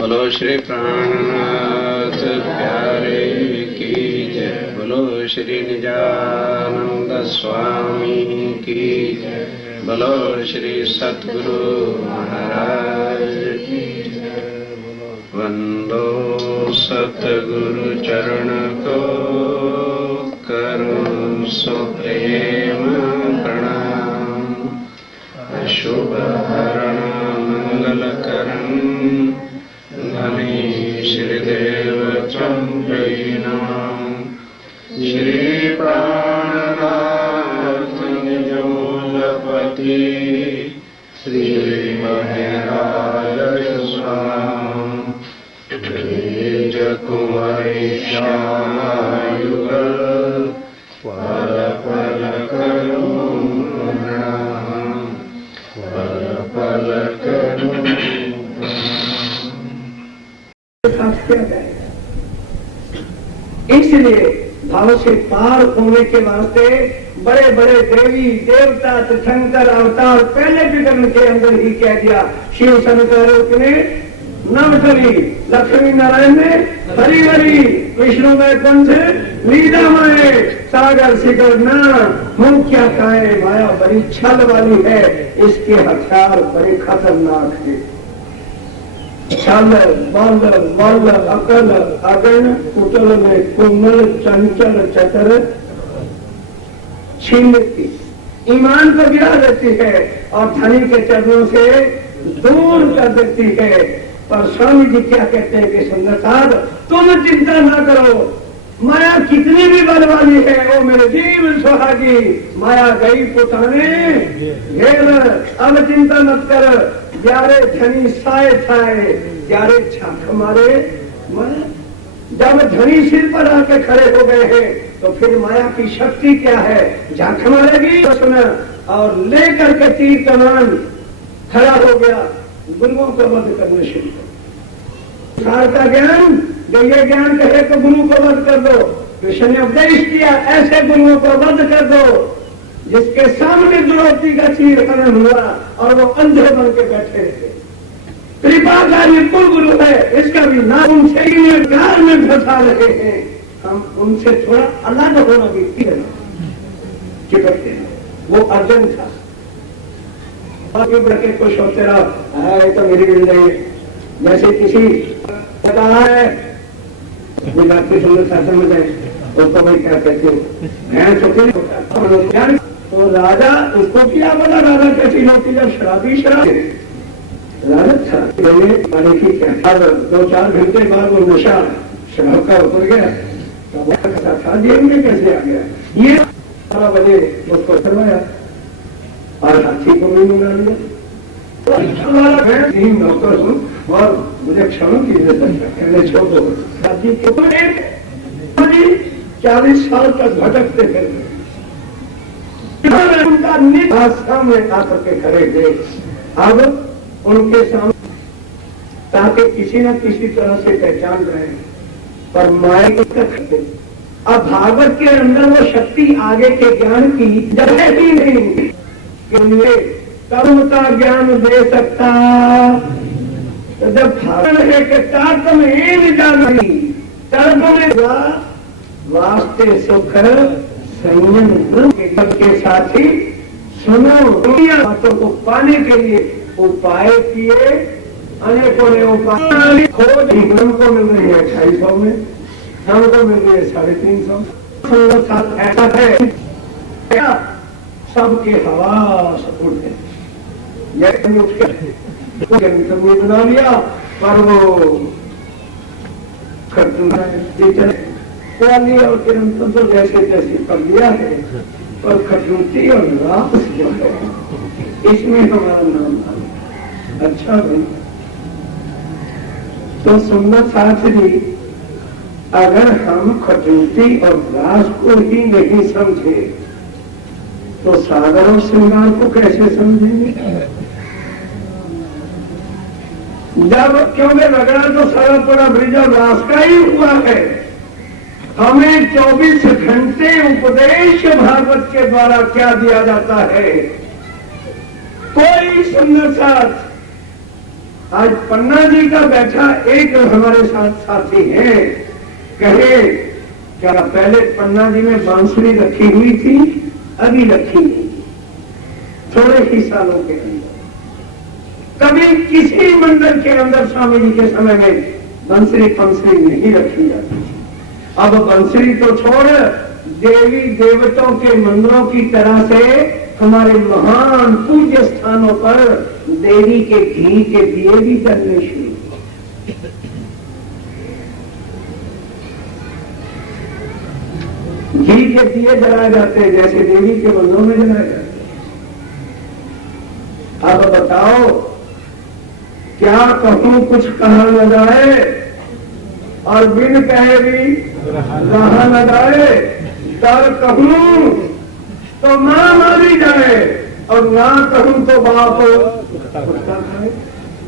बोलो श्री प्राणनाथ प्यारे की जय। बोलो श्री निजानंद स्वामी की जय। बोलो श्री सतगुरु महाराज की जय। वंदो सतगुरु चरण को करो सुप्रेम प्रणाम। अशुभ हरण मंगल करण श्रीदेव चंद्रनाम। श्री प्राणनाथ निजमूलपति श्री महराज स्वाम। तेज कुमारी श्यामायुगल पल पल करूं प्रणाम। पल पल करूं इसलिए भाव से पार होने के वास्ते बड़े बड़े देवी देवता तीर्थंकर अवतार पहले विग्रह के अंदर ही कह दिया। शिव शंकर ने नवकरी, लक्ष्मी नारायण ने हरि हरि, विष्णु में कंठ लीलामय, सागर शिखर ना मुख्य काए माया बड़ी छल वाली है। इसके हथियार बड़े खतरनाक है। छल बल बल अकल अगन कुटल में कुमल चंचल चतर छीन लेती, ईमान को गिरा देती है और धनी के चरणों से दूर कर देती है। पर स्वामी जी क्या कहते हैं कि सुंदर साहब तुम चिंता ना करो, माया कितनी भी बलवानी है वो मेरे जीव सुहागी। माया गई पुताने घेर, अब चिंता मत कर। ग्यारे धनी साए साए, ग्यारे छाख मारे माया। जब धनी सिर पर आके खड़े हो गए हैं तो फिर माया की शक्ति क्या है, झांक मारेगी सुना। और लेकर के तीर कमान खड़ा हो गया, गुरुओं को वध करने शुरू कर। का ज्ञान जो ये ज्ञान कहे तो गुरु को वध कर दो। कृष्ण ने उपदेश किया ऐसे गुरुओं को वध कर दो जिसके सामने द्रौपदी का तीर खनन हुआ और वो अंधे बन के बैठे थे। कृपा का निर्कुल गुरु है, इसका भी नाम उनसे ही प्यार में फंसा रहे हैं। हम उनसे थोड़ा अलग होना भी चिपकते हैं। वो अर्जुन था, के खुश होते रहो, तो मेरी मिल रही है। जैसे किसी कहा है गुजराती सुंदर शासन में जाए उसको मैं क्या कहती हूँ, तो राजा उसको क्या बोला, राजा कैसी होती जब शराबी शराब राजा था। क्या 2-4 घंटे बाद वो नशा शराब का उतर गया तो था जेब में कैसे आ गया। ये 12 बजे उसको करवाया और हाथी को भी मिला लिया। डॉक्टर हूँ और मुझे क्षमा कीजिए कहने छोड़ो। शादी को 40 साल तक भटकते फिरते उनका सामने आकर के खड़े थे। अब उनके सामने ताकि किसी न किसी तरह से पहचान रहे, पर माया को करते। अब भागवत के अंदर वो शक्ति आगे के ज्ञान की जगह ही नहीं, कर्म का ज्ञान दे सकता। तो जब भागन है कि तात्म एन जानी कर्म में वास्ते सुख संयम के साथ ही सुनो। बातों को पाने के लिए उपाय किए, अनेकों ने उपाय खोज। हमको मिल रही है 250 में, हमको मिल रही है 350। ऐसा है के हवास उठे, जैसे उठ के बना लिया, पर वो और किरण तो जैसे जैसे कर लिया है, पर खटूती और रास जो है इसमें हमारा नाम आ। अच्छा भाई, तो सुंदर शास्त्री, अगर हम खटूती और रास को ही नहीं समझे तो सागर और श्रृंगार को कैसे समझेंगे? जब क्योंकि रगड़ा तो सारा पूरा ब्रिज और रास का ही हुआ है। हमें 24 घंटे उपदेश भागवत के द्वारा क्या दिया जाता है? कोई सुंदर साथ आज पन्ना जी का बैठा एक हमारे साथ साथी है, कहे क्या पहले पन्ना जी में बांसुरी रखी हुई थी, अभी रखी नहीं, थोड़े ही सालों के अंदर। कभी किसी मंदिर के अंदर स्वामी जी के समय में बंसरी पंसरी नहीं रखी जाती। अब बंसरी तो छोड़, देवी देवताओं के मंदिरों की तरह से हमारे महान पूज्य स्थानों पर देवी के घी के दिए भी जलने शुरू। घी के दिए जलाए जाते हैं जैसे देवी के मंदिरों में जलाए जाते हैं। अब बताओ, क्या कहूं कुछ कहा न जाए और बिन कहे भी रहा न जाए। डर कहूं तो मां मारी जाए और ना कहूं तो बाप कुत्ता खाए।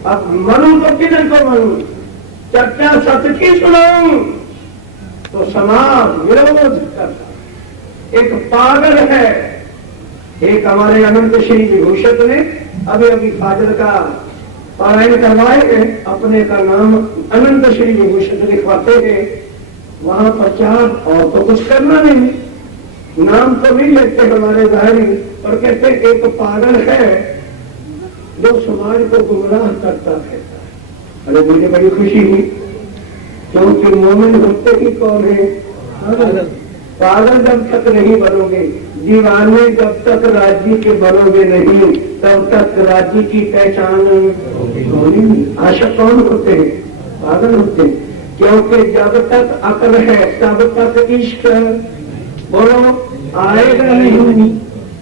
अब मनू तो किधर को मनू, चर्चा सच की सुनाऊं तो समाज विरोध करता। एक पागल है, एक हमारे अनंत श्री विभूषण ने अभी अभी फाजिल का पारायण करवाए हैं, अपने का नाम अनंत श्री विभूषण लिखवाते हैं। वहां प्रचार और तो कुछ करना नहीं, नाम तो नहीं लेते हमारे जाहिर, और कहते एक पागल है जो समाज को गुमराह करता है। अरे मुझे बड़ी खुशी हुई, क्योंकि मोमिन होते ही कौन है? पागल जब तक नहीं बनोगे, दीवाने जब तक राज्य के बनोगे नहीं, तब तक राज्य की पहचान होगी नहीं। आशा कौन होते हैं? पागल होते हैं, क्योंकि जब तक अकल है तब तक इश्क बोलो आएगा नहीं।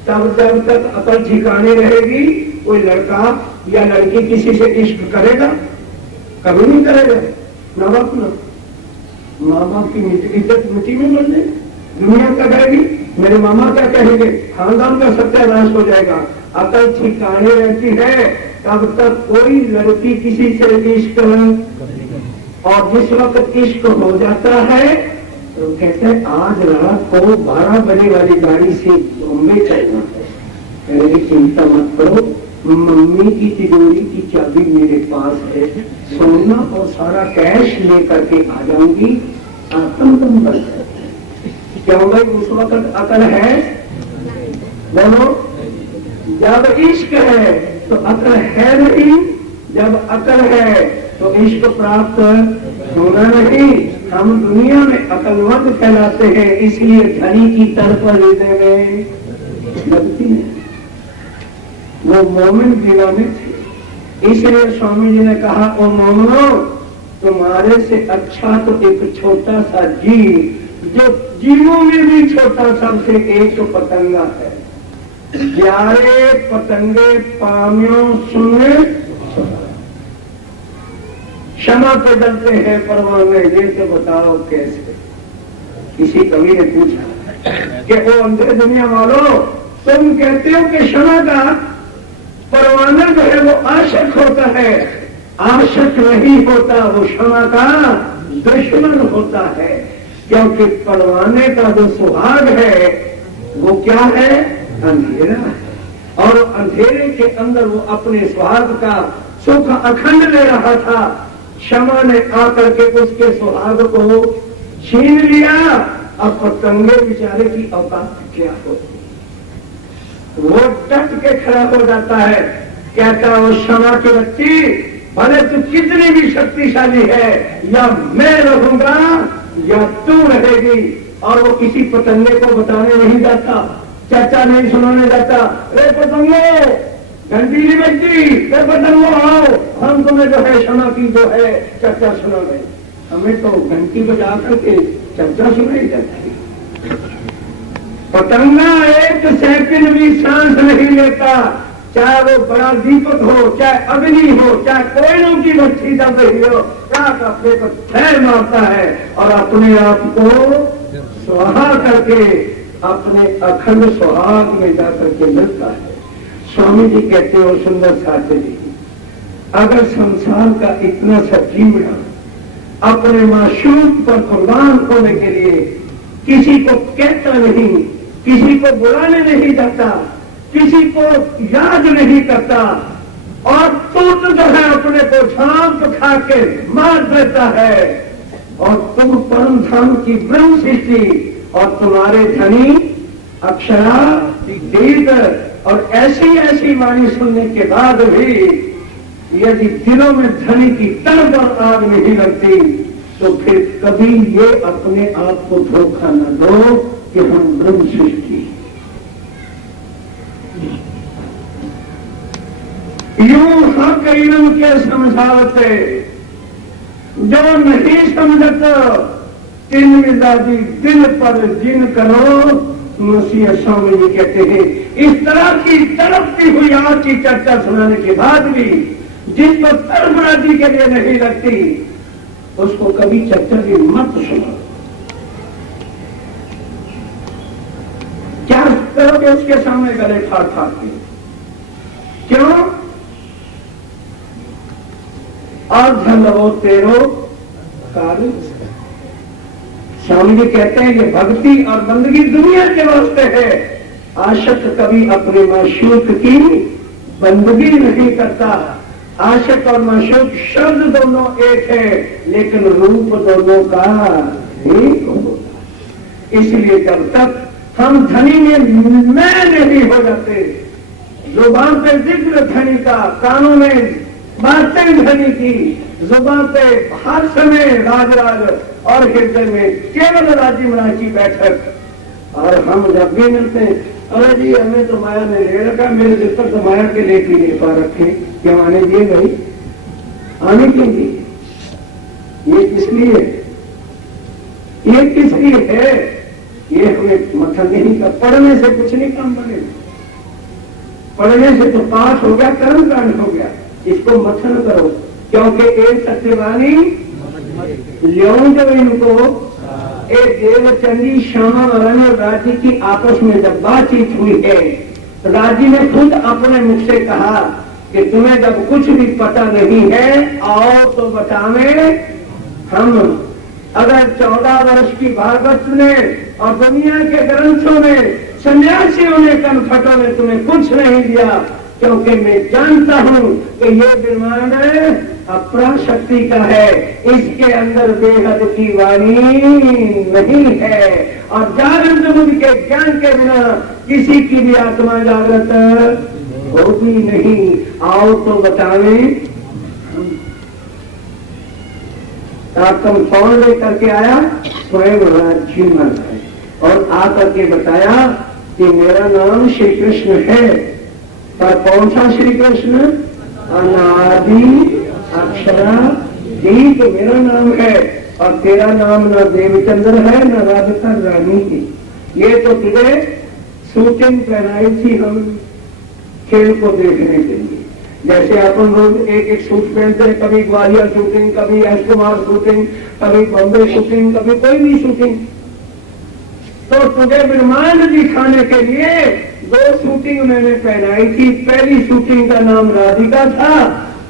तब जब तक अकल ठिकाने रहेगी, कोई लड़का या लड़की किसी से इश्क करेगा? कभी नहीं करेगा। ना बाप ना माँ बाप की इज्जत मिट्टी में बन जाए, दुनिया क्या कहेगी, मेरे मामा क्या कहेंगे, खानदान का सत्यानाश हो जाएगा। अकल ठिकाने रहती है तब तक कोई लड़की किसी से इश्क, और जिस वक्त इश्क हो जाता है तो कहते हैं आज रात को 12 बजे वाली गाड़ी से बॉम्बे चलना है। मेरी चिंता मत करो, मम्मी की तिजोरी की चाबी मेरे पास है, सोना और सारा कैश लेकर के आ जाऊंगी, आत्मदम कर जाए। क्यों भाई उस वक्त अकल है? बोलो, जब इश्क है तो अकल है नहीं, जब अकल है तो इश्क प्राप्त होना नहीं। हम दुनिया में अकलमंद कहलाते हैं, इसलिए धनी की तरफ हृदय में लगती है। वो मोमिन दीवाने थे, इसलिए स्वामी जी ने कहा, ओ मोमिनो, तुम्हारे से अच्छा तो एक छोटा सा जीव, जो जीवों में भी छोटा सबसे एक पतंगा है। प्यारे पतंगे पामियों सुने, क्षमा पे डरते हैं परवाने, ये तो बताओ कैसे। किसी कवि ने पूछा कि ओ अंधे दुनिया वालों, तुम कहते हो कि क्षमा का परवाना जो है वो आशिक होता है, आशिक नहीं होता, वो क्षमा का दुश्मन होता है। क्योंकि परवाने का जो सुहाग है वो क्या है? अंधेरा है, और अंधेरे के अंदर वो अपने सुहाग का सुख अखंड ले रहा था। क्षमा ने आकर के उसके सुहाग को छीन लिया। अब पतंगे बेचारे की औकात क्या होती, वो डट के खड़ा हो जाता है, कहता वो क्षमा की बच्ची, भले तू कितनी भी शक्तिशाली है, या मैं रहूंगा या तू रहेगी। और वो किसी पतंगे को बताने नहीं जाता, चर्चा नहीं सुनाने जाता। रे पतंगो, घंटी नहीं बजती, रे पतंगो आओ, हम तुम्हें जो है क्षमा की जो है चर्चा सुना रहे। हमें तो घंटी बजा करके चर्चा सुनाई जाती है। पतंगा एक सेकंड भी सांस नहीं लेता, चाहे वो बड़ा दीपक हो, चाहे अग्नि हो, चाहे कोयलों की भट्टी जल रही हो, रात अपने पर फैल मारता है और अपने आप को सुहा करके अपने अखंड सुहाग में जाकर के मिलता है। स्वामी जी कहते हो सुंदर साथ जी, अगर संसार का इतना सजीवड़ा अपने माशूक पर कुर्बान होने के लिए किसी को कहता नहीं, किसी को बुलाने नहीं जाता, किसी को याद नहीं करता, और तू जो है अपने को झांक खा के मार देता है, और तुम परम धाम की ब्रह्म सृष्टि और तुम्हारे धनी अक्षरा वेद और ऐसी ऐसी वाणी सुनने के बाद भी यदि दिलों में धनी की तड़प और आग नहीं लगती, तो फिर कभी ये अपने आप को धोखा न दो कि हम ब्रह्म सृष्टि। यूं हक इल्म के समझावते, जो नहीं समझत तिन मिजाजी दिल पर जिन करो। मसीह स्वामी जी कहते हैं, इस तरह की तड़पती हुई आग की चर्चा सुनाने के बाद भी जिसको तड़पराजी के लिए नहीं लगती, उसको कभी चर्चा की मत सुनो। क्या करोगे उसके सामने गले फाड़ फाड़ के? क्यों? और धनवो तेरो काल। स्वामी जी कहते हैं कि भक्ति और बंदगी दुनिया के वास्ते है, आशिक कभी अपने माशूक की बंदगी नहीं करता। आशिक और माशूक शब्द दोनों एक है, लेकिन रूप दोनों का एक होता। इसलिए जब तक हम धनी में मैं नहीं हो जाते, जुबान पे जिक्र धनी का, कानों में बातें धनी की, जुबान पे हर समय राज राज और हृदय में केवल राजी मना की बैठक, और हम जब भी मिलते हैं, अरे जी हमें तो माया ने ले रखा, मेरे दिल पर तो माया के लेके नहीं पा रखे, क्यों आने दिए भाई? आने क्यों दिए? ये किस लिए? ये किस लिए है? ये हमें मथन नहीं कर, पढ़ने से कुछ नहीं काम बने। पढ़ने से तो पाठ हो गया, कर्म कांड हो गया, इसको मथन करो, क्योंकि एक सत्यवानी ल्यों जब इनको एक देवचंदी श्यामा महारानी और राजी की आपस में जब बातचीत हुई है, राजी ने खुद अपने मुख से कहा कि तुम्हें जब कुछ भी पता नहीं है, आओ तो बतावें हम। अगर 14 वर्ष की भागवत ने और दुनिया के ग्रंथों में सन्यासियों ने कनखटों ने तुम्हें कुछ नहीं दिया, क्योंकि मैं जानता हूं कि ये ब्रह्मांड अपरा शक्ति का है, इसके अंदर बेहद की वाणी नहीं है, और जागृत बुद्धि के ज्ञान के बिना किसी की भी आत्मा जागृत होती नहीं। आओ तो बतावें। तुम कौन लेकर के आया? स्वयं राज्य मन है, और आकर के बताया कि मेरा नाम श्री कृष्ण है। पर कौन सा श्री कृष्ण? अनादि अक्षरा दीप मेरा नाम है, और तेरा नाम न देवचंद्र है न राधिका रानी की। ये तो तुझे शूटिंग पहनाई थी हम खेल को देखने के लिए, जैसे अपन लोग एक एक सूट पहनते हैं, कभी ग्वालियर शूटिंग, कभी राजकुमार शूटिंग, कभी बॉम्बे शूटिंग, कभी कोई भी शूटिंग। तो तुझे ब्रह्मांड दिखाने के लिए 2 शूटिंग मैंने पहनाई थी। पहली शूटिंग का नाम राधिका था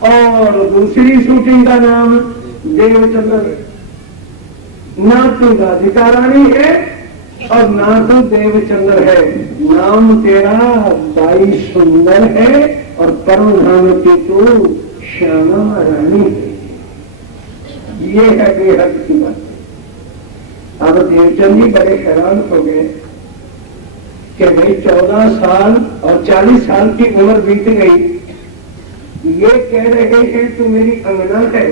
और दूसरी शूटिंग का नाम देवचंद्र। ना तो राधिका रानी है और ना तो देवचंद्र है, नाम तेरा बाई सुंदर है और परम धाम की तू श्यामा रानी है। ये है बेहद की बात। अब देवचंद जी बड़े हैरान हो गए कि भाई 14 साल और 40 साल की उम्र बीत गई, ये कह रहे हैं तू मेरी अंगना है,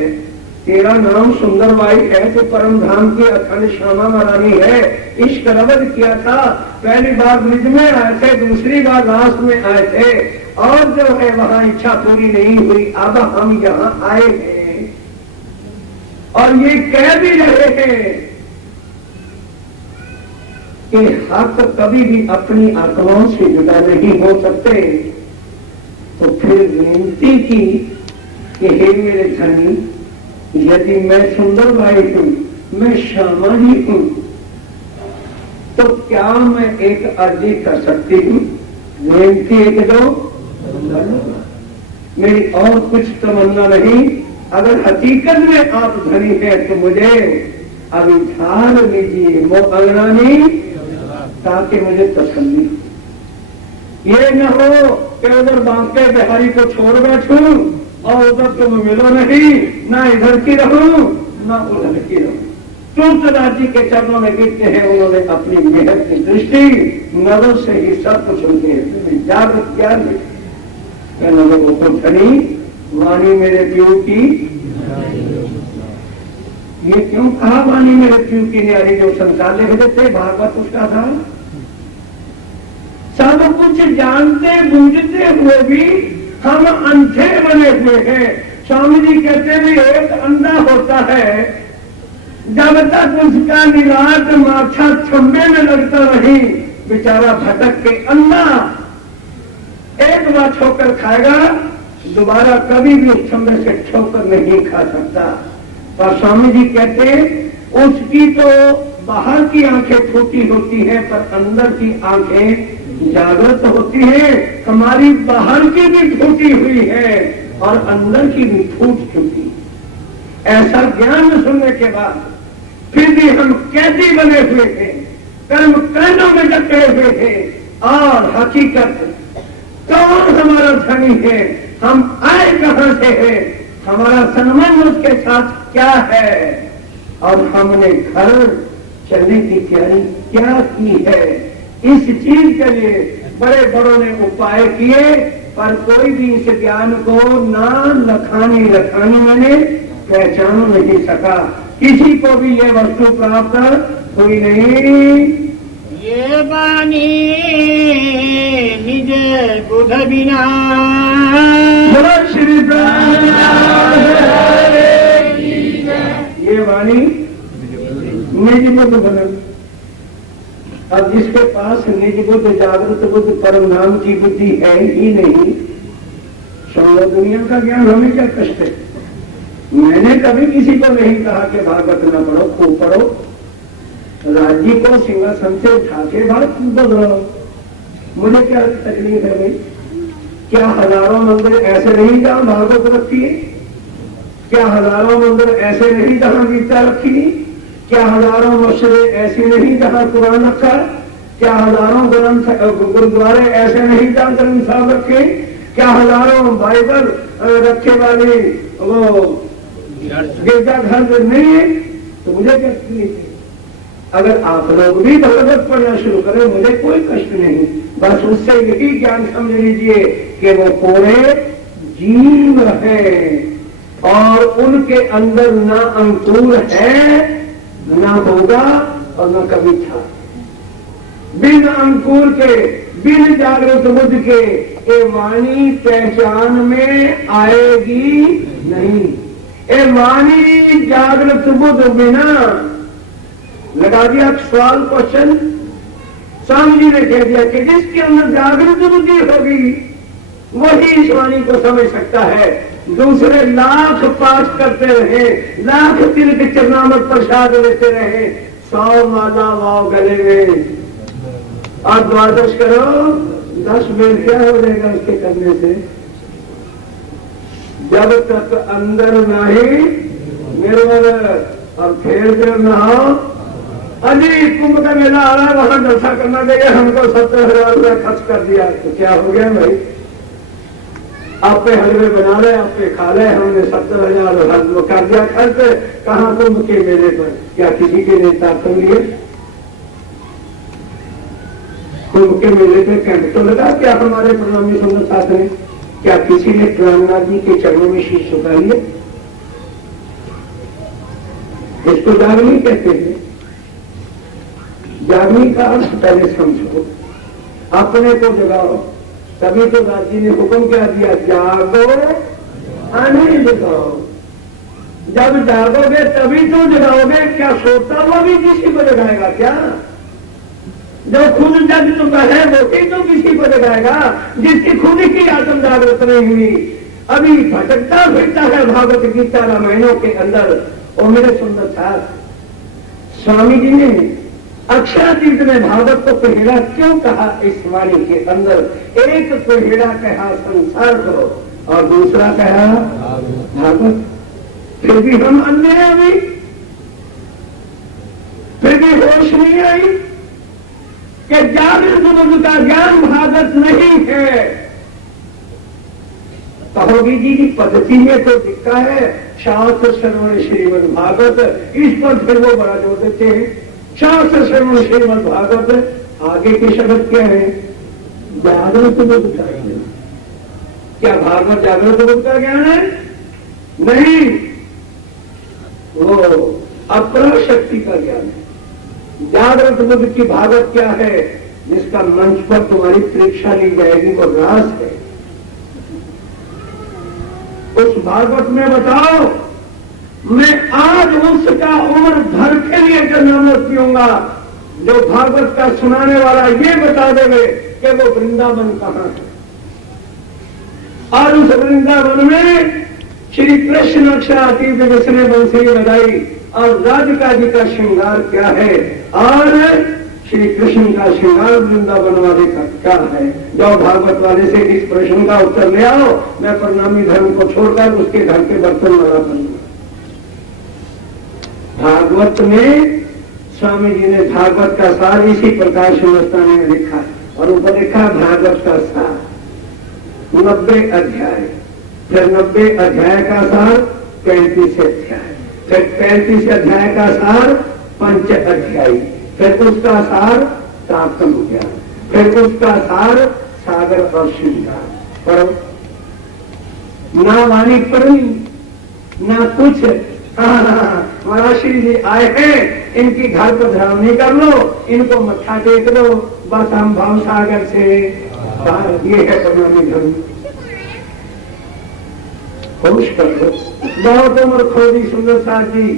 तेरा नाम सुंदरबाई है, तो परम धाम की अखंड श्यामा महारानी है। इश्क रवद किया था, पहली बार ब्रिज में आए थे, दूसरी बार रास में आए थे, और जो है वहां इच्छा पूरी नहीं हुई, अब हम यहाँ आए हैं और ये कह भी रहे हैं कि हक कभी भी अपनी आत्माओं से जुदा नहीं हो सकते। तो फिर विनती की कि हे मेरे धनी, यदि मैं सुंदरबाई हूं, मैं श्यामा जी हूं, तो क्या मैं एक अर्जी कर सकती हूँ? विनती एक दो, मेरी और कुछ तमन्ना नहीं। अगर हकीकत में आप धनी हैं तो मुझे अभी झाड़ लीजिए मोहरानी, ताकि मुझे तसल्ली हो। ये न हो कि उधर बांके बिहारी को छोड़ बैठूं और उधर तुम मिलो नहीं, ना इधर की रहूं ना उधर की रहूं। तुलसीदास जी के चरणों में गिरते हैं, उन्होंने अपनी मेहनत की दृष्टि नजर से ही सब कुछ उनके जागृत किया। नजर को धनी वाणी मेरे प्यू की, ये क्यों कहा वाणी मेरे प्यू की न्यारी? जो संसार लिख देते भागवत उसका था। सब कुछ जानते बूझते हुए भी हम अंधे बने हुए हैं। स्वामी जी कहते भी एक अंधा होता है, जब तक उसका निराश माथा छम्बे में लगता नहीं, बेचारा भटक के अंधा एक बार ठोकर खाएगा, दोबारा कभी भी उस छम्बे से ठोकर नहीं खा सकता। पर स्वामी जी कहते उसकी तो बाहर की आंखें फूटी होती हैं, पर अंदर की आंखें जागृत होती है। हमारी बाहर की भी फूटी हुई है और अंदर की भी फूट चुकी। ऐसा ज्ञान सुनने के बाद फिर भी हम कैदी बने हुए थे, कर्म कांडों में डटे हुए थे, और हकीकत कौन हमारा धनी है, हम आए कहां से है, हमारा संबंध उसके साथ क्या है, और हमने घर चलने की तैयारी क्या की है। इस चीज के लिए बड़े बड़ों ने उपाय किए, पर कोई भी इस ज्ञान को ना लखानी मैंने पहचान नहीं सका। किसी को भी ये वस्तु प्राप्त हुई नहीं। ये वाणी निज बुध बिना, श्री ये वाणी निज बुद्ध बना। अब जिसके पास निज बुद्ध, जागृत बुद्ध, परम नाम की बुद्धि है ही नहीं, सुनो दुनिया का ज्ञान हमें क्या कष्ट है। मैंने कभी किसी को नहीं कहा कि भागवत न पढ़ो, खूब पढ़ो, राज्य को सिंहासन से उठा के भारत बदलो। मुझे क्या तकलीफ है भाई? क्या हजारों मंदिर ऐसे नहीं जहां भागवत रखी है? क्या हजारों मंदिर ऐसे नहीं जहां गीता रखी है? क्या हजारों मस्जिदें ऐसी नहीं जहां कुरान रखा? क्या हजारों ग्रंथ गुरुद्वारे ऐसे नहीं जहां ग्रंथ साहब रखे? क्या हजारों बाइबल रखे वाले वो गिरजाघर नहीं है? तो मुझे क्या तकलीफ है? अगर आप लोग भी भागवत पढ़ना शुरू करें, मुझे कोई कष्ट नहीं। बस उससे यही ज्ञान समझ लीजिए कि वो पूरे जीव है और उनके अंदर ना अंकुर है, ना होगा और न कभी था। बिन अंकुर के, बिन जागृत बुद्ध के ये वाणी पहचान में आएगी नहीं। ये वाणी जागृत बुद्ध बिना, लगा दिया सवाल क्वेश्चन, स्वामी जी ने कह दिया कि जिसके अंदर जागृत बुद्धि होगी वही इस वाणी को समझ सकता है। दूसरे लाख पाठ करते रहे, लाख तिलक चरणामृत प्रसाद लेते रहे, 100 माला वाव गले में, और द्वादश करो, 10 मिनट क्या हो जाएगा उसके करने से? जब तक अंदर नहीं निर्मल और फिर जब न हो। अजी कुंभ का मेला आ रहा है, वहां जलसा करना चाहिए, हमको 70,000 रुपया खर्च कर दिया, तो क्या हो गया भाई? आपे हलवे बना ले, आपे खा ले, हमने 70,000 कर दिया खर्च। कहाँ कुंभ के मेले पर? क्या किसी के नेता कर लिए? कुंभ के मेले पे कैंप तो लगा क्या हमारे प्रणामी सुंदर साथ ने? क्या किसी ने प्रहलाद जी के चरणों में शीश झुका लिया? इसको जागनी कहते हैं। जागनी का अर्थ पहले समझो, अपने को जगाओ। तभी तो राज जी ने हुक्म क्या दिया, जागो आने जगाओ। जब जागोगे तभी तो जगाओगे। क्या सोता हुआ भी किसी को जगाएगा क्या? जो खुद जग चुका है वो ही तो किसी को जगाएगा, जिसकी खुद की आत्म जागृत नहीं हुई, अभी भटकता फिरता है भागवत गीता रामायणों के अंदर। और मेरे सुंदर साथ स्वामी जी ने अक्षरातीत में भागवत को कोहेड़ा क्यों कहा? इस वाणी के अंदर एक कोहेड़ा कहा संसार को और दूसरा कहा भागवत। फिर भी हम अन्य हैं, अभी फिर भी होश नहीं आई कि जागृत बुद्ध का ज्ञान भागवत नहीं है। कहोगी जी की पद्धति में तो दिखता है शास्त्र श्रवण श्रीमद् भागवत, इस पर फिर वो बड़ा जोर देते हैं। शास्त्र श्रवण श्रीमद् भागवत, आगे के शब्द क्या है? जागृत बुद्ध का ज्ञान। क्या भागवत जागृत बुद्ध का ज्ञान है? नहीं, वो अपरा शक्ति का ज्ञान है। जागृत बुद्ध की भागवत क्या है? जिसका मंच पर तुम्हारी परीक्षा ली जाएगी, वो रास है। उस भागवत में बताओ, मैं आज उसका उम्र भर के लिए जन्मत पीऊंगा जो भागवत का सुनाने वाला ये बता देवे कि वो वृंदावन कहाँ है। और उस वृंदावन में श्री कृष्ण अक्षरातीत जिसने बंसी बजाई और राधिका जी का श्रृंगार क्या है और श्री कृष्ण का श्रृंगार वृंदावन वाले का क्या है? जाओ भागवत वाले से इस प्रश्न का उत्तर ले आओ। मैं परिणामी धर्म को छोड़कर उसके घर के बर्तन वाला बनूंगा। भागवत में स्वामी जी ने भागवत का सार इसी प्रकार से मस्तानी में लिखा है और ऊपर लिखा भागवत का सार 90 अध्याय, फिर 90 अध्याय का सार 35 अध्याय, फिर 35 अध्याय का सार पंच अध्यायी, फिर उसका सार सातम ज्ञान, फिर उसका सार सागर और श्रृंगार। पढ़ो, ना वाणी पढ़ी ना कुछ। महाराष्ट्री जी आए हैं, इनकी घर को धरावनी कर लो, इनको मत्था टेक लो, बस हम भाव सागर से ये है परिणामी धर्म। होश कर लो, जाओ तुम और खोदी सुंदर साथ जी,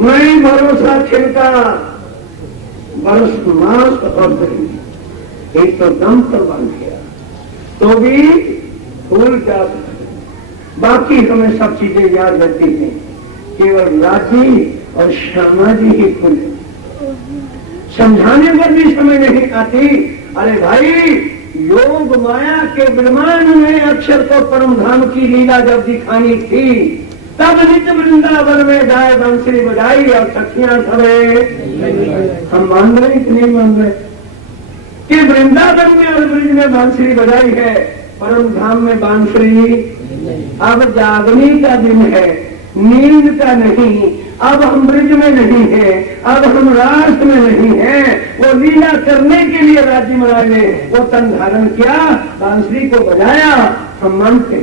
नहीं भरोसा छिड़का बरस मास और दही, एक तो दम पर बन गया तो भी भूल जा, बाकी हमें सब चीजें याद रहती हैं, केवल राजी और श्यामा जी ही खुले, समझाने पर भी समय नहीं आती। अरे भाई, योग माया के विमान में अक्षर को परम धाम की लीला जब दिखानी थी, तब नित्य वृंदावन में जाए बंसरी बजाई और सखियां सवे। हम मान रहे कि नहीं मान रहे कि वृंदावन में और ब्रिज में बांसुरी बजाई है, परम धाम में बांसुरी? अब जागनी का दिन है, नींद का नहीं। अब हम ब्रिज में नहीं है, अब हम राष्ट्र में नहीं है। वो लीला करने के लिए राज्य महाराज ने वो तन धारण किया, बांसुरी को बजाया, हम मानते।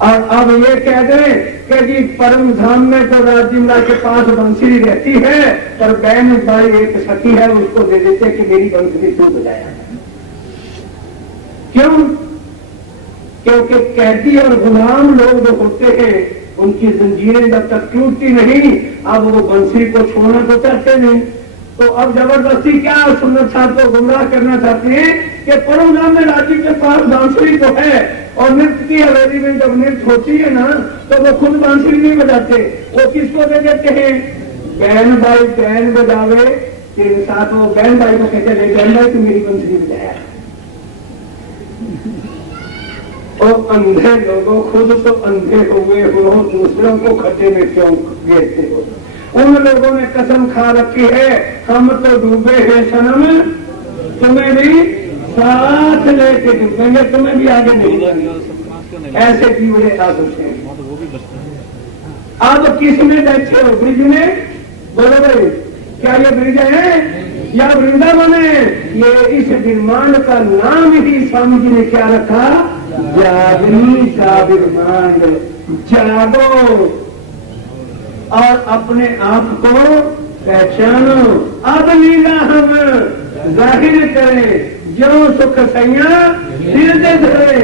और अब ये कह दे कि जी परम धाम में तो राज्य महाराज के पास बंसुरी रहती है, पर बहन भाई एक सखी है, उसको दे देते कि मेरी बंसुरी तू बजाया। क्यों? क्योंकि कैदी और गुलाम लोग जो होते हैं उनकी जंजीरें जब तक टूटती नहीं, अब वो बंसुरी को छोड़ना तो चाहते नहीं। तो अब जबरदस्ती क्या सुन्नत साहब को गुमराह करना चाहते हैं कि परम धाम में राज्य के पास बांसुरी तो है, और नृत्य की हवेली में जब नृत्य होती है ना, तो वो खुद बांसुरी नहीं बजाते, वो किसको दे देते हैं? बहन भाई बहन बजावे तेरे साथ, वो बहन भाई को कहते हैं बहन भाई तू मेरी बंसुरी बजाया। और अंधे लोगों, खुद तो अंधे हुए हो, दूसरों को खड्डे में क्यों गिरते हो? उन लोगों ने कसम खा रखी है, हम तो डूबे हैं सनम, तुम्हें भी साथ लेके डूबेंगे, तुम्हें भी आगे नहीं जाएंगे। ऐसे कीड़े आदत हैं। अब किस में बैठे हो? ब्रिज में? बोलो भाई, क्या ये ब्रिज है या वृंदावन है? ये इस विमान का नाम ही स्वामी जी ने क्या रखा? जागनी का विमान। जागो, और अपने आप को पहचानो। अब लीला हम जाहिर करें, जो सुख सैया हृदय धरे,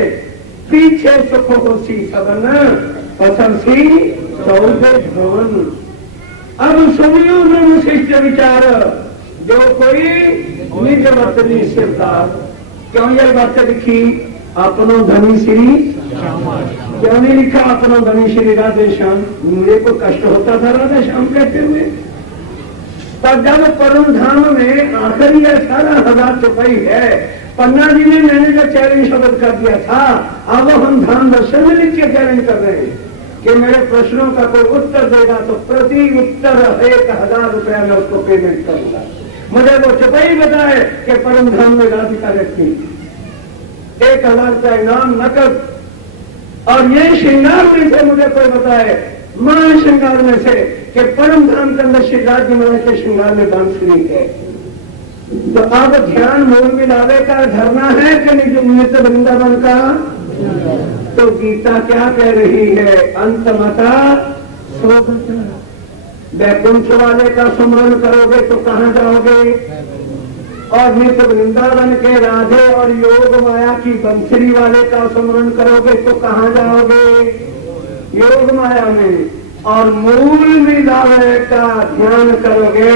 पीछे सुख होसी सबन पसंसी सौदे भवन। अब सुनियो ब्रह्म शिष्ट विचार, जो कोई निज वतनी सिरदार। क्यों ये बात लिखी? अपनो धनी श्री, क्यों नहीं लिखा अपनो धनी श्री राधे श्याम? मुझे को कष्ट होता था राधे श्याम कहते हुए। पर जब परम धाम में आखिरी ये सारा 1000 चुपाई है, पन्ना जी ने मैंने जो चैलेंज शब्द कर दिया था, अब हम धाम दर्शन में लिख के चैलेंज कर रहे हैं कि मेरे प्रश्नों का कोई उत्तर देगा तो प्रति उत्तर 1000 रुपया मैं उसको पेमेंट करूंगा। मुझे वो चुपाई बताए कि परम धाम में राधिका रखी, 1000 रुपया इनाम नकद। और ये श्रृंगार में से मुझे कोई बताए, महा श्रृंगार में से, कि परम धाम के अंदर श्री राज्य महाराज के श्रृंगार में बांसुरी है। तो अब ध्यान मूल मिलावे का धरना है कि नित्य वृंदावन का? तो गीता क्या कह रही है? अंतमता सोगता। वैकुंठ वाले का सुमरन करोगे तो कहां जाओगे? और नित्य वृंदावन के राधे और योग माया की बंसरी वाले का सुमरन करोगे तो कहां जाओगे? योग माया में। और मूल मिलावे का ध्यान करोगे,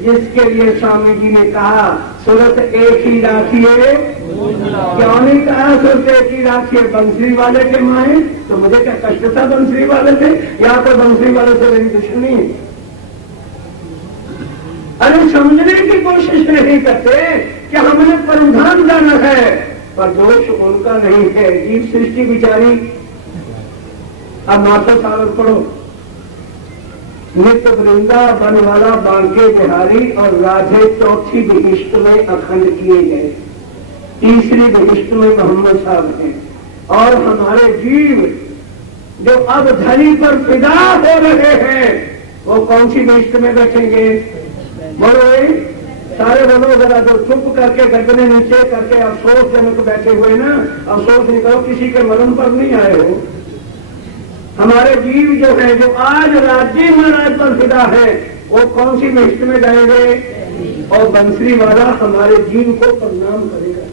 जिसके लिए स्वामी जी ने कहा सूरत एक ही राखिए। क्यों नहीं कहा सूरत एक ही राखिए? बंसरी वाले के माए तो मुझे क्या कष्ट था बंसरी वाले से, या तो बंसरी वाले से मेरी दुश्मनी? अरे समझने की कोशिश नहीं करते कि हमने परमधाम जाना है, पर दोष उनका नहीं है, जीव सृष्टि बिचारी। अब माथो सागर पढ़ो। नित्य वृंदावन वाला बांके बिहारी और राधे चौथी बहिष्ट में अखंड किए गए, तीसरी बहिष्ट में मोहम्मद साहब हैं। और हमारे जीव जो अब धनी पर फिदा हो रहे हैं, वो कौन सी बहिष्ट में बैठेंगे? बोलो सारे बोलो जरा, जो चुप करके गर्दने नीचे करके अफसोस जनक बैठे हुए ना, अफसोस नहीं करो, किसी के मरण पर नहीं आए हो। हमारे जीव जो है, जो आज राज्य महाराज पर फिदा है, वो कौन सी बहिष्ट में जाएंगे? और बंसरी वाला हमारे जीव को प्रणाम करेगा।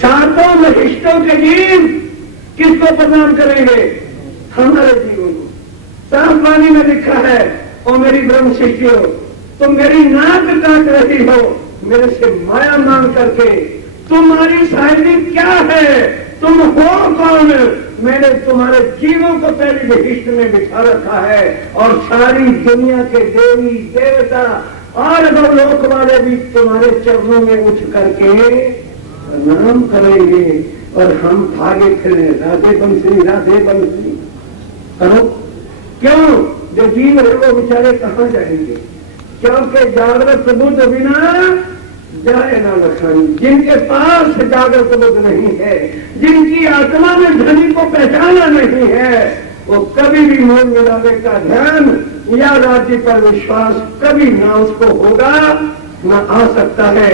सातों बहिष्टों के जीव किसको प्रणाम करेंगे? हमारे जीवों को। साफ वाणी में लिखा है, ओ मेरी ब्रह्म शिष्यो, तुम मेरी नाक काट रही हो मेरे से माया मांग करके। तुम्हारी शायरी क्या है? तुम हो कौन? मैंने तुम्हारे जीवों को पहली बहिष्ट में बिठा रखा है, और सारी दुनिया के देवी देवता और लोक वाले भी तुम्हारे चरणों में उठ करके प्रणाम करेंगे, और हम भागे फिरे राधे बंसरी करो। क्यों? जो जीव है वो बेचारे कहां जाएंगे? क्योंकि जागृत बुद्ध बिना जाए ना लखानी। जिनके पास जागृत बुद्ध नहीं है, जिनकी आत्मा में धनी को पहचाना नहीं है, वो कभी भी मूल मिलावे का ध्यान या राज्य पर विश्वास कभी ना उसको होगा ना आ सकता है।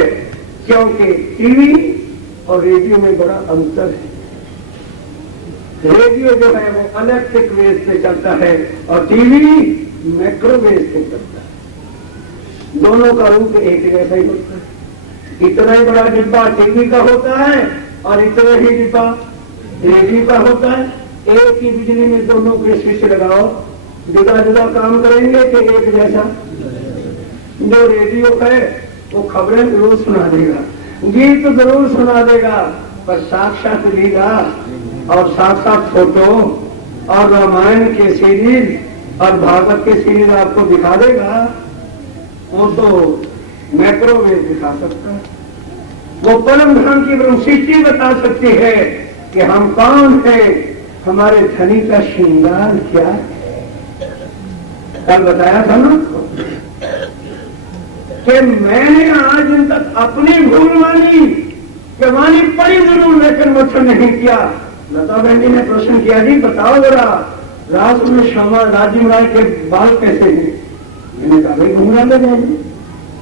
क्योंकि टीवी और रेडियो में बड़ा अंतर है। रेडियो जो है वो इलेक्ट्रिक वेव से चलता है, और टीवी माइक्रोवेव से चलता है। दोनों का रूप एक जैसा ही होता है। इतना ही बड़ा डिब्बा टीवी का होता है, और इतना ही डिब्बा रेडियो का होता है। एक ही बिजली में दोनों के स्विच लगाओ, जुदा जुदा काम करेंगे कि एक जैसा? जो रेडियो है वो खबरें जरूर सुना देगा, गीत जरूर सुना देगा, पर साक्षात लीला और साक्षात फोटो और रामायण के सीरीज और भागवत के सीरीज आपको दिखा देगा, वो तो माइक्रोवेव दिखा सकता है। वो परम धाम की ब्रह्म सृष्टि बता सकती है कि हम कौन हैं, हमारे धनी का श्रृंगार क्या है। कल बताया था ना कि मैंने आज तक अपनी भूल मानी कि वाणी पड़ी जरूर, लेकिन मुझसे नहीं किया। लता बहन जी ने प्रश्न किया, जी बताओ जरा रास में श्यामा राजीव राय के बाल कैसे हैं? मैंने कहा भाई घूमना ले जाएंगे।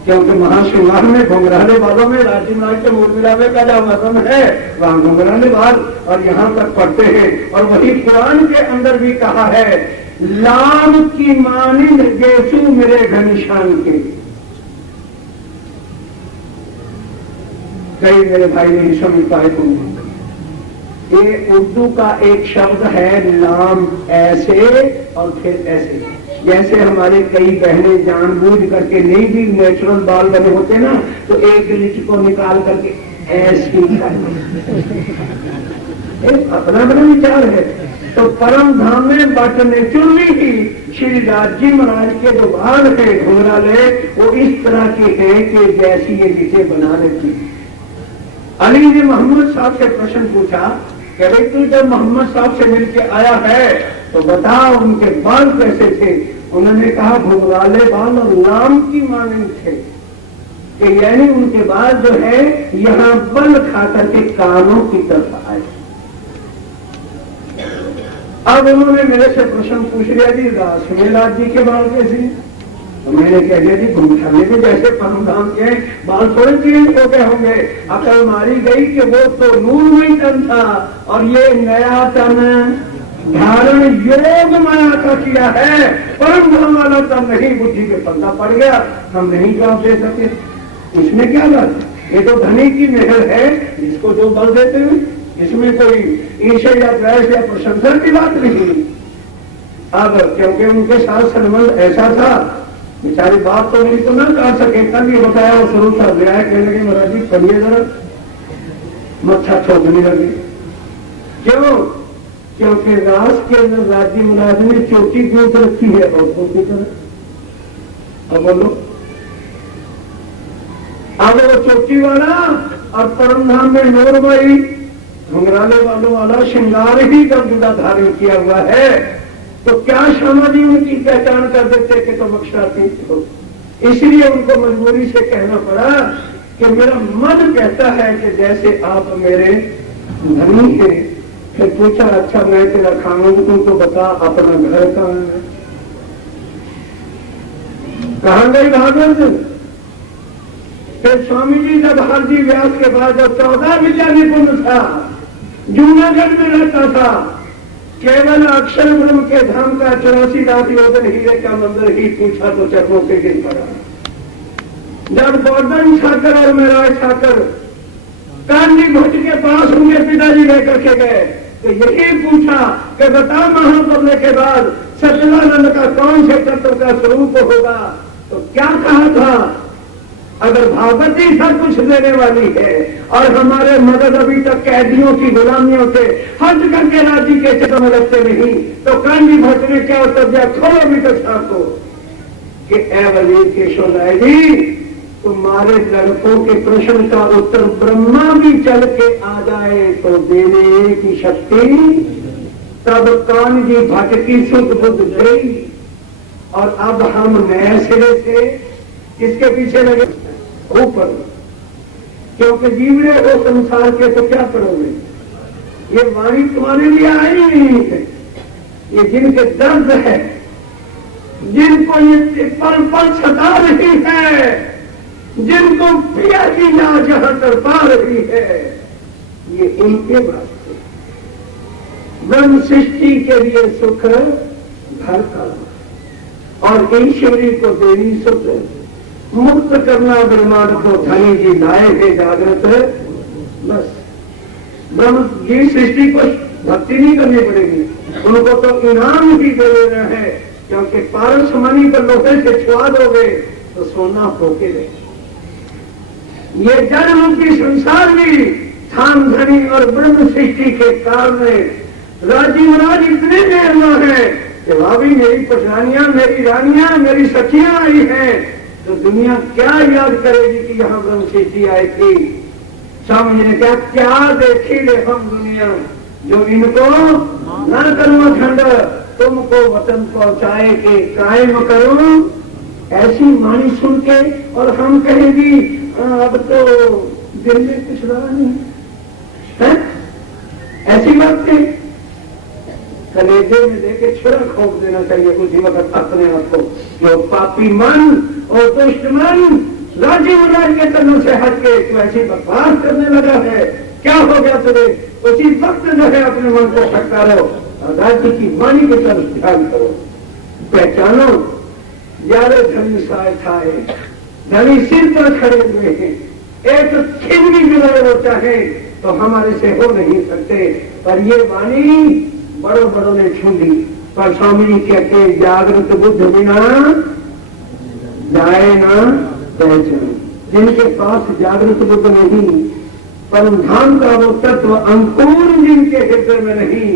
क्योंकि महाश्रृंगार में घुंघराले वालों में राज्य महाराज के मूर्मिलावे का जो वतन है वहां घुंघराले वाल और यहाँ तक पढ़ते हैं। और वही कुरान के अंदर भी कहा है, लाम की मानिंद गेसू मेरे घनिशान के। कई मेरे भाई नहीं समझ पाए तुम, ये उर्दू का एक शब्द है लाम, ऐसे और फिर ऐसे। जैसे हमारे कई बहनें जानबूझ करके नहीं भी नेचुरल बाल बने होते ना, तो एक गिलिच को निकाल करके ऐसे एक अपना बड़ा विचार है। तो परम धाम में बट नेचुरली ही श्री राजी महाराज के जो बाल है घुंघराले, वो इस तरह के हैं कि जैसी ये नीचे बना लेती। अली ने मोहम्मद साहब से प्रश्न पूछा कि भाई तू जब मोहम्मद साहब से मिलके आया है तो बता उनके बाल कैसे थे। उन्होंने कहा घुंघराले बाल और लाम की मानंद थे, कि यानी उनके बाल जो है यहाँ बल खाकर के कानों की तरफ आए। अब उन्होंने मेरे से प्रश्न पूछ लिया जी रासमेलाज जी के बाल कैसे, तो मैंने कह दिया जी घुंघराले में जैसे परमधाम के बाल थोड़े चेंज हो गए होंगे। अकल मारी गई कि वो तो नूरमय तन था और ये नया तन धारण योग माया का किया है। परम धाम वाला तन नहीं, बुद्धि के पर्दा पड़ गया, हम नहीं जवाब दे सके। इसमें क्या बात है, ये तो धनी की मेहर है जिसको जो बल देते हैं, इसमें कोई ईर्ष्या या द्वेष या प्रशंसा की बात नहीं। अब क्योंकि उनके साथ संबंध ऐसा था, बेचारी बात तो नहीं तो ना कर सके, कल ये बताया वो शुरू कर दिया है, कहने लगे महाराज जी पढ़िए जरा, मच्छा छोड़ने लगे। क्यों? क्योंकि रास के अंदर राज्य महाराज ने चोटी गूंथ रखी है और की तरह। अब बोलो, अब वो चोटी वाला और परमधाम में नूरमयी घुंघराले वालों वाला श्रृंगार ही जब जुदा धारण किया हुआ है, तो क्या श्यामा जी उनकी पहचान कर देते कि तुम अक्षरातीत हो। इसलिए उनको मजबूरी से कहना पड़ा कि मेरा मन कहता है कि जैसे आप मेरे धनी हैं। फिर पूछा अच्छा मैं तेरा खाना तू तो बता अपना घर कहाँ है, कहाँ गई भागवत। फिर स्वामी जी जब हरजी व्यास के बाद जब 14 विद्या निपुण था, जूनागढ़ में रहता था, केवल अक्षर ब्रह्म के धाम का 84 लाख योजन हीरे का मंदिर ही पूछा तो चरणों से गिर पड़ा। जब गोवर्धन ठाकर और मेराज ठाकर कांडी भट्ट के पास उनके पिताजी लेकर के गए तो यही पूछा कि बता महापरने के बाद सच्चिदानंद का कौन से तत्व का स्वरूप होगा, तो क्या कहा था, अगर भागवत ही सब कुछ देने वाली है और हमारे मदद अभी तक कैदियों की गुलामियों से हट करके राज्य के चक्कर में लगते नहीं, तो कांडी भट्ट ने क्या उत्तर दिया, खोलो मीटर को कि वजीर केशव राय जी तुम्हारे लड़कों के प्रश्न का उत्तर ब्रह्मा भी चल के आ जाए तो देने की शक्ति। तब कान जी भट्ट की सुध बुद्ध गई और अब हम नए सिरे से इसके पीछे लगे ऊपर, क्योंकि जीवने हो संसार के तो क्या करोगे, ये वाणी तुम्हारे लिए आई नहीं है। ये जिनके दर्द है, जिनको ये पल पल सता रही है, जिनको प्रिया की ना जहां तड़पा रही है, ये इनके वास्ते ब्रह्म सृष्टि के लिए सुख घर का और ईश्वरी को देवी सुख मुक्त करना ब्रह्मांड को धनी जी लाए है जागृत। बस ब्रह्म की सृष्टि को भक्ति नहीं करनी पड़ेगी, उनको तो इनाम ही दे देना है, क्योंकि पारस मणि पर लोहे से छुआ दोगे तो सोना होके रहे। ये जन्म की संसार भी थान धनी और ब्रह्म सृष्टि के कारण राजीव राज इतने मेहरबान है कि भाभी मेरी पठानियां, मेरी रानियां, मेरी सखियां आई हैं, तो दुनिया क्या याद करेगी कि यहाँ ब्रह्म सृष्टि आई थी। समझने क्या क्या देखी ले हम दुनिया, जो इनको न करूँ खंड तुमको वतन पहुंचाए के कायम करूं। ऐसी वाणी सुन के और हम कहेंगी अब तो दिल में कुछ रहा नहीं है, ऐसी बात है। कलेजे में देके छुरा खोप देना चाहिए उसी वक्त अपने आप को। जो पापी मन और दुष्ट मन राज्य महाराज के चरणों से हट के तू ऐसी बकवास करने लगा है, क्या हो गया तुझे? उसी वक्त जो है अपने मन को फटकारो और राज्य की वाणी की तरफ ध्यान करो। पहचानो ज्यादा धनी साय थाए, धनी सिर पर खड़े हुए हैं, एक खिन भी मिलाए वो चाहे तो हमारे से हो नहीं सकते, पर ये वाणी बड़ों बड़ों ने छू ली। पर स्वामी जी कहते जागृत बुद्ध बिना जाए ना पहचान। जिनके पास जागृत बुद्ध नहीं, परम धाम का वो तत्व अंकुर जिनके हृदय में नहीं,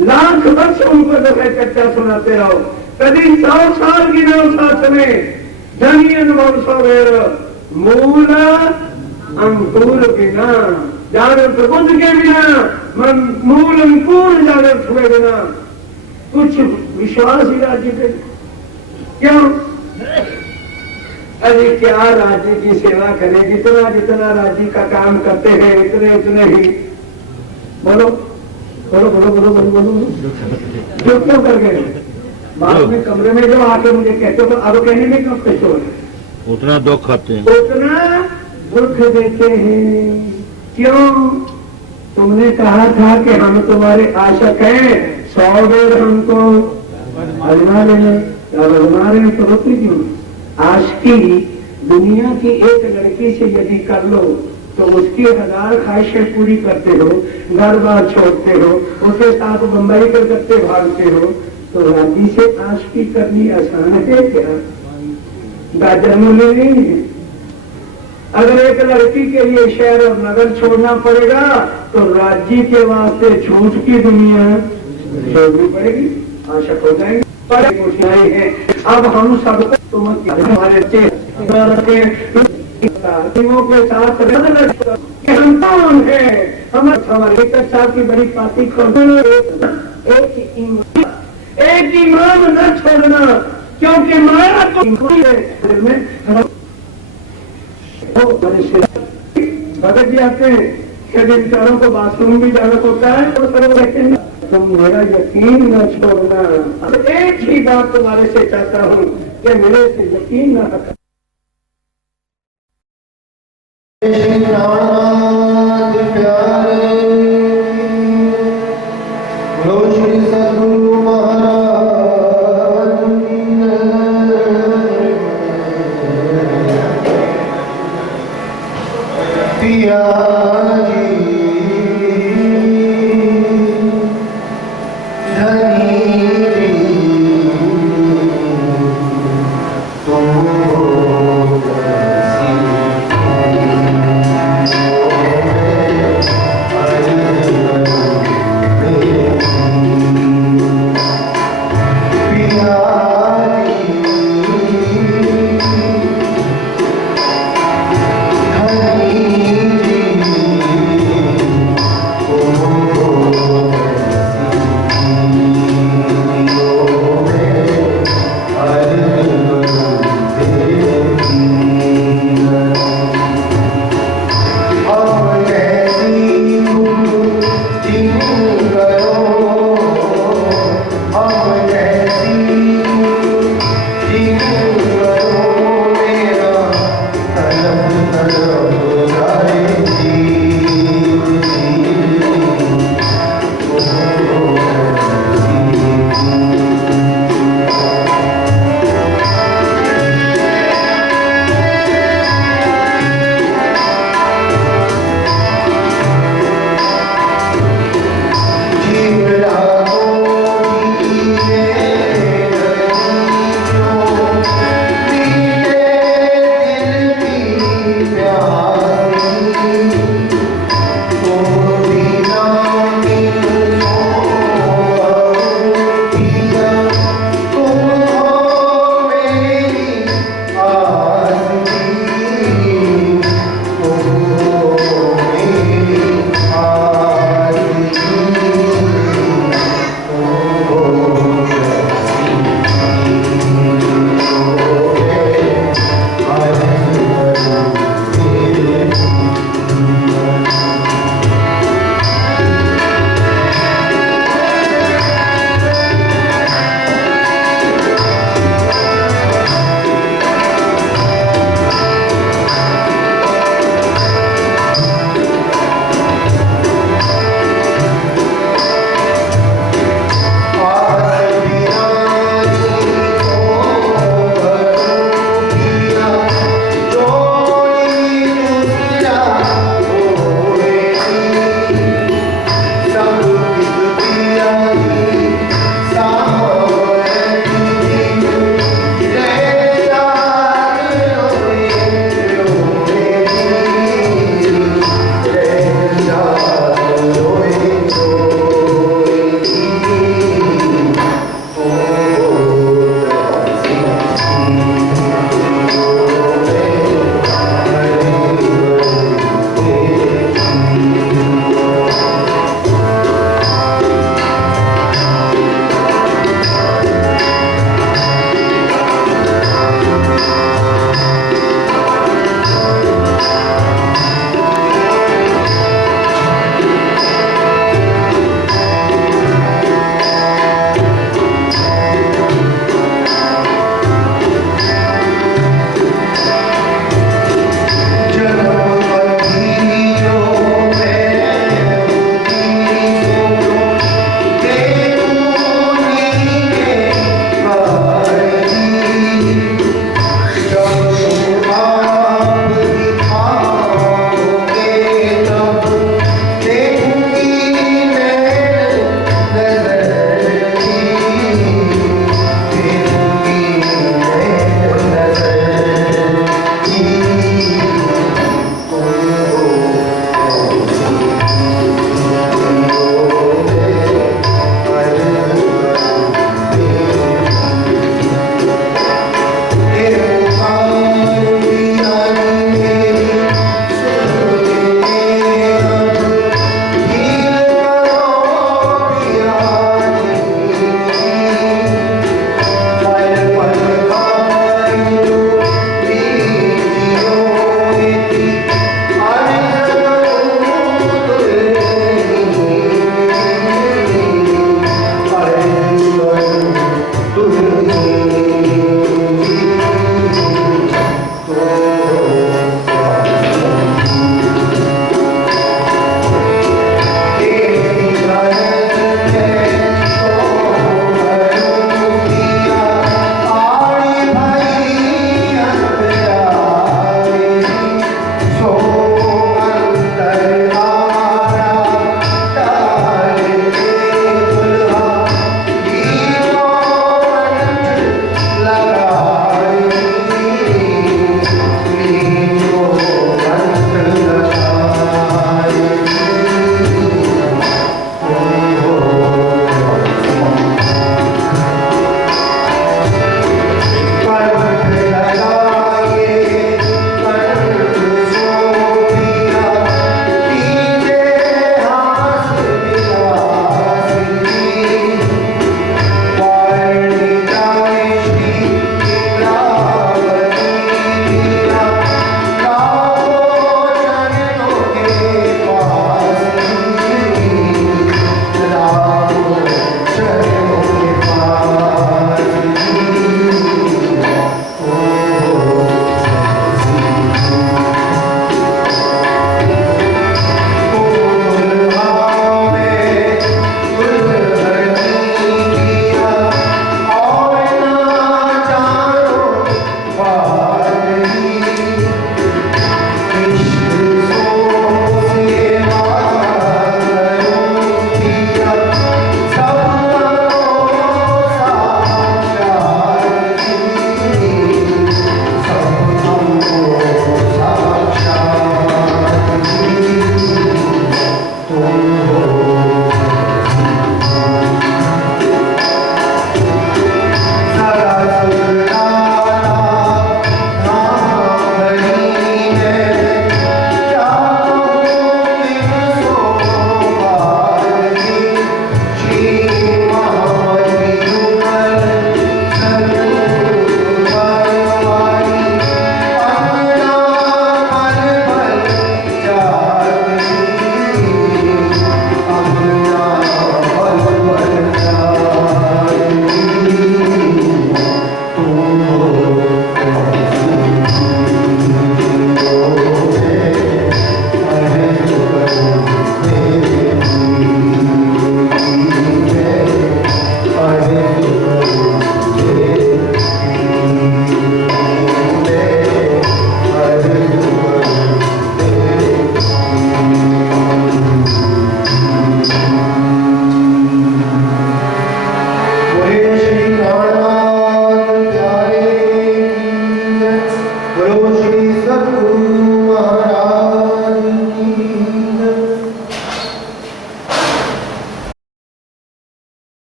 लाख वर्ष उनको जो है चर्चा सुनाते रहो, कभी 100 साल की नौ साथ में धनी अनुभव सवेर मूल अंकुर बिना, जागृत बुद्ध के बिना, मूल अंकुर जागृत हुए बिना कुछ विश्वास ही राज्य पे क्यों? अरे क्या राज्य की सेवा करें, जितना जितना राज्य का काम करते हैं इतने इतने ही बोलो बोलो बोलो बोलो बोलो बोलो जो क्यों कर गए? बाद में कमरे में जो आके मुझे कहते हो, अब कहने में कब कैसे हो रहे? उतना दुख खाते हैं, उतना दुख देते हैं। क्यों? तुमने कहा था कि हम तुम्हारे आशक हैं, 100 बेर हमको आजमा लेने, अब आजमा रहे तो रोकती क्यों? आशिकी दुनिया की एक लड़की से यदि कर लो तो उसकी 1000 ख्वाहिशें पूरी करते हो, घर बार छोड़ते हो, उसके साथ बंबई कलकत्ते भागते हो, तो राजी से आशिकी करनी आसान है क्या? गाजर मूल्य नहीं है। अगर एक लड़की के लिए शहर और नगर छोड़ना पड़ेगा तो राज्य के वास्ते झूठ की दुनिया छोड़नी पड़ेगी, आशक हो जाएंगे। पर मुश्किल है अब हम सबको तुम हमारे के साथ कि हम कौन है, हमारे साथ की बड़ी पार्टी एक ईमान न छोड़ना, क्योंकि माया तो भगत जी आते हैं कि बेचारों को बाथरूम भी जाना होता है तो सब तुम मेरा यकीन न छोड़ना। अब एक ही बात तुम्हारे से चाहता हूँ कि मेरे से यकीन न रखना। Om